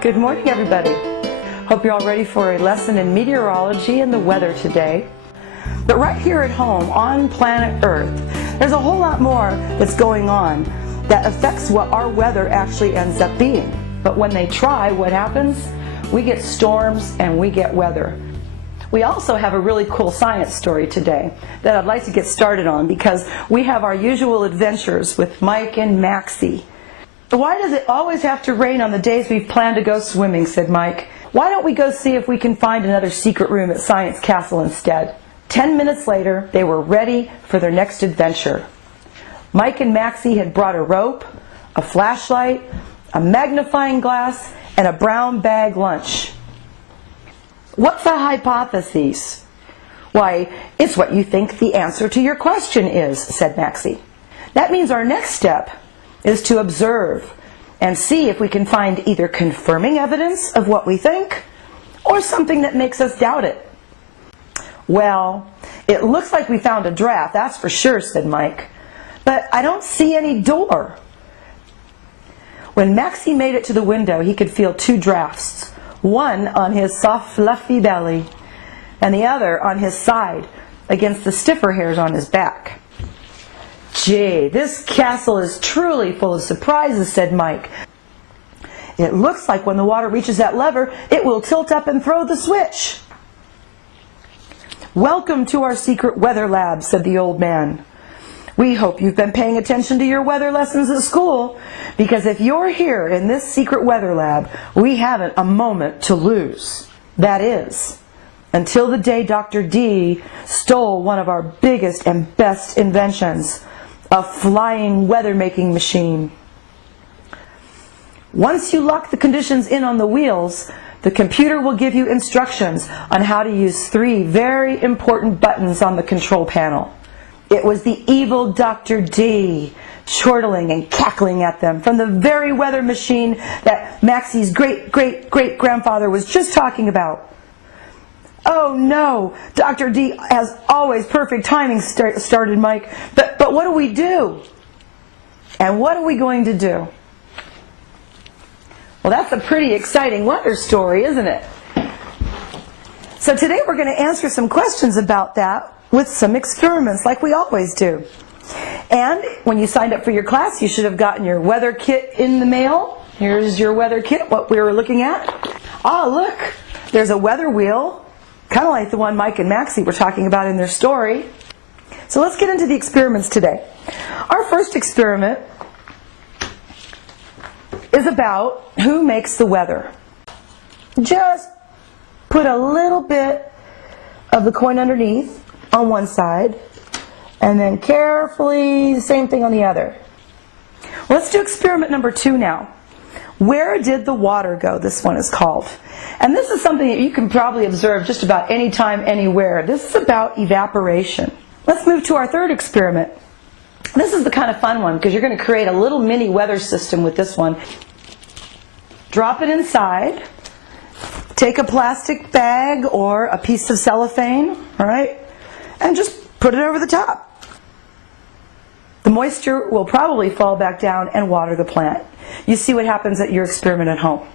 Good morning, everybody. Hope you're all ready for a lesson in meteorology and the weather today. But right here at home on planet Earth, there's a whole lot more that's going on that affects what our weather actually ends up being. But when they try, what happens? We get storms and we get weather. We also have a really cool science story today that I'd like to get started on because we have our usual adventures with Mike and Maxie. Why does it always have to rain on the days we've planned to go swimming, said Mike. Why don't we go see if we can find another secret room at Science Castle instead? 10 minutes later, they were ready for their next adventure. Mike and Maxie had brought a rope, a flashlight, a magnifying glass, and a brown bag lunch. What's a hypothesis? Why, it's what you think the answer to your question is, said Maxie. That means our next step is to observe and see if we can find either confirming evidence of what we think or something that makes us doubt it. Well, it looks like we found a draft, that's for sure, said Mike. But I don't see any door. When Maxie made it to the window, he could feel two drafts, one on his soft, fluffy belly and the other on his side against the stiffer hairs on his back. Gee, this castle is truly full of surprises, said Mike. It looks like when the water reaches that lever, it will tilt up and throw the switch. Welcome to our secret weather lab, said the old man. We hope you've been paying attention to your weather lessons at school, because if you're here in this secret weather lab, we haven't a moment to lose. That is, until the day Dr. D stole one of our biggest and best inventions, a flying weather-making machine. Once you lock the conditions in on the wheels, the computer will give you instructions on how to use three very important buttons on the control panel. It was the evil Dr. D chortling and cackling at them from the very weather machine that Maxie's great-great-great-grandfather was just talking about. Oh no, Dr. D has always perfect timing, started Mike. But what do we do? And what are we going to do? Well, that's a pretty exciting weather story, isn't it? So today we're going to answer some questions about that with some experiments like we always do. And when you signed up for your class, you should have gotten your weather kit in the mail. Here's your weather kit, what we were looking at. Ah, look, there's a weather wheel. Kind of like the one Mike and Maxie were talking about in their story. So let's get into the experiments today. Our first experiment is about who makes the weather. Just put a little bit of the coin underneath on one side, and then carefully the same thing on the other. Let's do experiment number 2 now. Where did the water go? This one is called. And this is something that you can probably observe just about any time, anywhere. This is about evaporation. Let's move to our third experiment. This is the kind of fun one because you're going to create a little mini weather system with this one. Drop it inside. Take a plastic bag or a piece of cellophane, all right, and just put it over the top. The moisture will probably fall back down and water the plant. You see what happens at your experiment at home.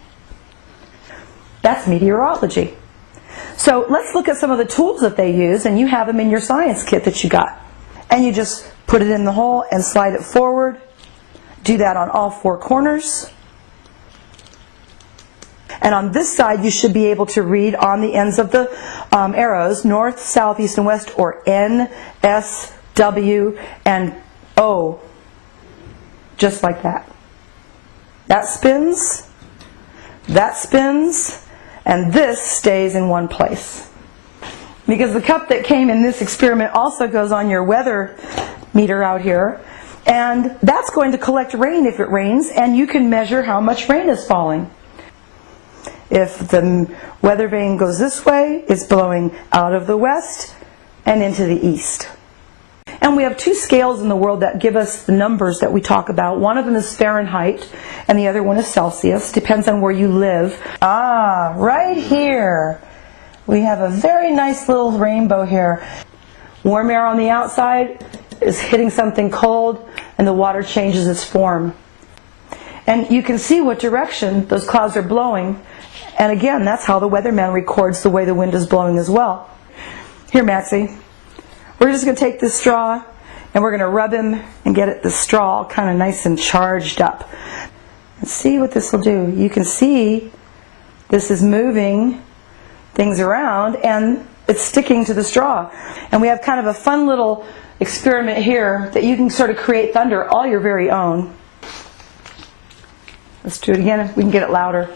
That's meteorology. So let's look at some of the tools that they use, and you have them in your science kit that you got. And you just put it in the hole and slide it forward. Do that on all 4 corners. And on this side, you should be able to read on the ends of the arrows, north, south, east, and west, or N, S, W, and O, just like that. That spins, and this stays in one place. Because the cup that came in this experiment also goes on your weather meter out here, and that's going to collect rain if it rains, and you can measure how much rain is falling. If the weather vane goes this way, it's blowing out of the west and into the east. And we have 2 scales in the world that give us the numbers that we talk about. One of them is Fahrenheit, and the other one is Celsius. Depends on where you live. Ah, right here. We have a very nice little rainbow here. Warm air on the outside is hitting something cold, and the water changes its form. And you can see what direction those clouds are blowing. And again, that's how the weatherman records the way the wind is blowing as well. Here, Maxie, we're just going to take this straw and we're going to rub him and get the straw all kind of nice and charged up. And see what this will do. You can see this is moving things around and it's sticking to the straw. And we have kind of a fun little experiment here that you can sort of create thunder all your very own. Let's do it again if we can get it louder.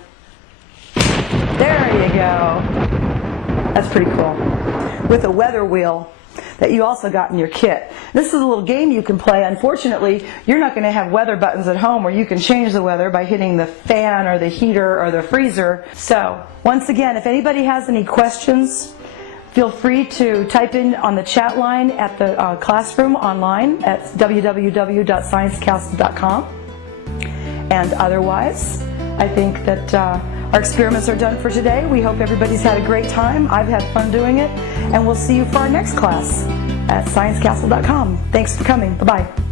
There you go. That's pretty cool. With a weather wheel that you also got in your kit. This is a little game you can play. Unfortunately, you're not going to have weather buttons at home where you can change the weather by hitting the fan or the heater or the freezer. So, once again, if anybody has any questions, feel free to type in on the chat line at the classroom online at www.sciencecastle.com. And otherwise, I think that our experiments are done for today. We hope everybody's had a great time. I've had fun doing it. And we'll see you for our next class at sciencecastle.com. Thanks for coming. Bye-bye.